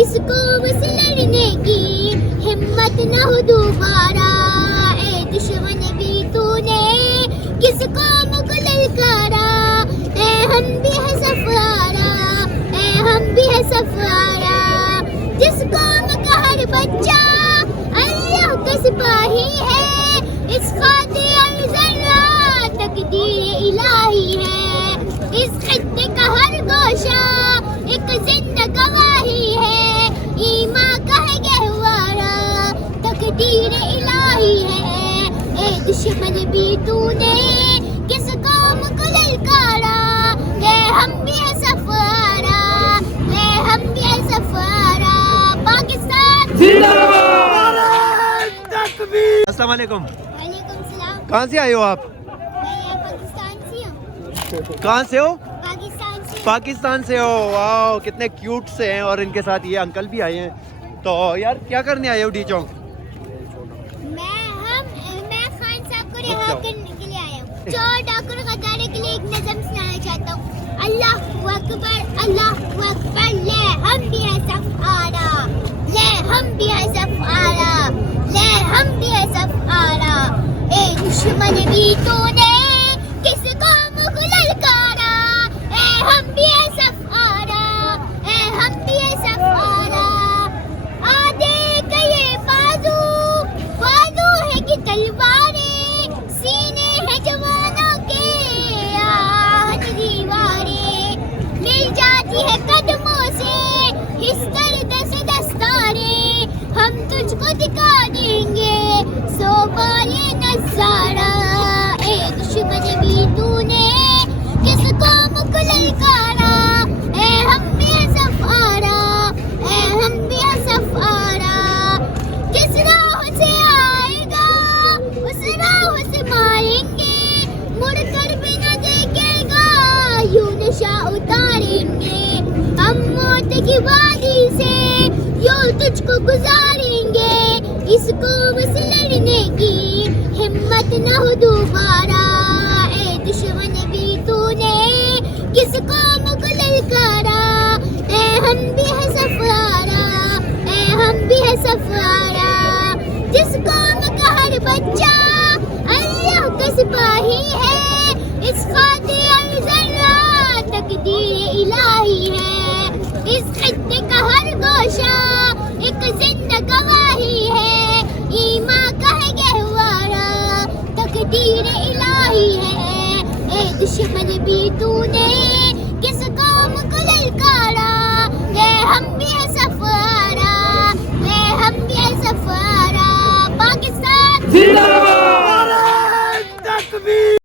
اس قوم سے لڑنے کی ہمت نہ ہو دوبارہ. اے دشمن بھی تو نے کس قوم کو للکارا. اے ہم بھی ہے سفارا, اے ہم بھی ہے سفارا. جس قوم کا ہر بچہ اللہ کا سپاہی ہے, اس خاطر ہر ذرہ تقدیر الہی ہے. اس خطے کا ہر گوشہ ایک زندہ گواہی ہے, ایمان کا ہے گہوارہ تقدیر الہی ہے. اے دشمن بھی تو نے کس قوم کو للکارا. اے ہم بھی ہے سفارا, اے ہم بھی ہے سفارا. پاکستان زندہ باد. السلام علیکم. وعلیکم السلام. کہاں سے آئے ہو آپ؟ میں یہاں پاکستان سے ہوں. کہاں سے ہو؟ پاکستان سے. پاکستان سے ہو. واو کتنے کیوٹ سے ہیں, اور ان کے ساتھ یہ انکل بھی آئے ہیں. تو یار کیا کرنے آئے ہو ڈی چوک؟ میں خان صاحب کو رہا کرنے کے لیے آیا ہوں. چور ڈاکو غدارے کے لیے ایک نظم سنانا چاہتا ہوں. اللہ اکبر, اللہ اکبر, لے ہم بھی ہے سفارا, لے ہم بھی ہے سفارا, لے ہم بھی ہے سفارا. اے دشمن بھی تو نے کس قوم کو للکارا. اے ہم بھی ہے سفارا, اے ہم بھی ہے سفارا. آدھے کا یہ بازو, بازو ہے کہ تلواریں, سینے ہیں جوانوں کے آہن دیواریں. مل جاتی ہے قدموں سے اس طرح سے دستاریں, ہم تجھ کو دکھا دیں گے سو بار یہ نظارہ. اے دشمن بھی تو نے کس قوم کو للکارا. اے ہم بھی ہے سفارا, اے ہم بھی ہے سفارا. جس راہ سے آئے گا اس راہ سے ماریں گے, مڑ کر بھی نہ دیکھے گا یوں نشہ اتاریں گے. ہم موت کی وادی سے یوں تجھ کو گزاریں گے, اس قوم سے لڑنے کی ہمت نہ ہو دوبارہ. اے دشمن بھی تو نے کس قوم کو للکارا. اے ہم بھی ہے سفارا, اے ہم بھی ہے سفارا. جس قوم کا ہر بچہ اللہ کا سپاہی ہے, اس خاطر ہر ذرہ تقدیر الہی ہے. اس خطے کا ہر گوشہ ایک زندہ گواہی ہے, ایمان کا ہے گہوارہ تقدیر الہی ہے. اے دشمن بھی تو نے کس قوم کو للکارا. اے ہم بھی ہے سفارا, اے ہم بھی ہے سفارا. پاکستان زندہ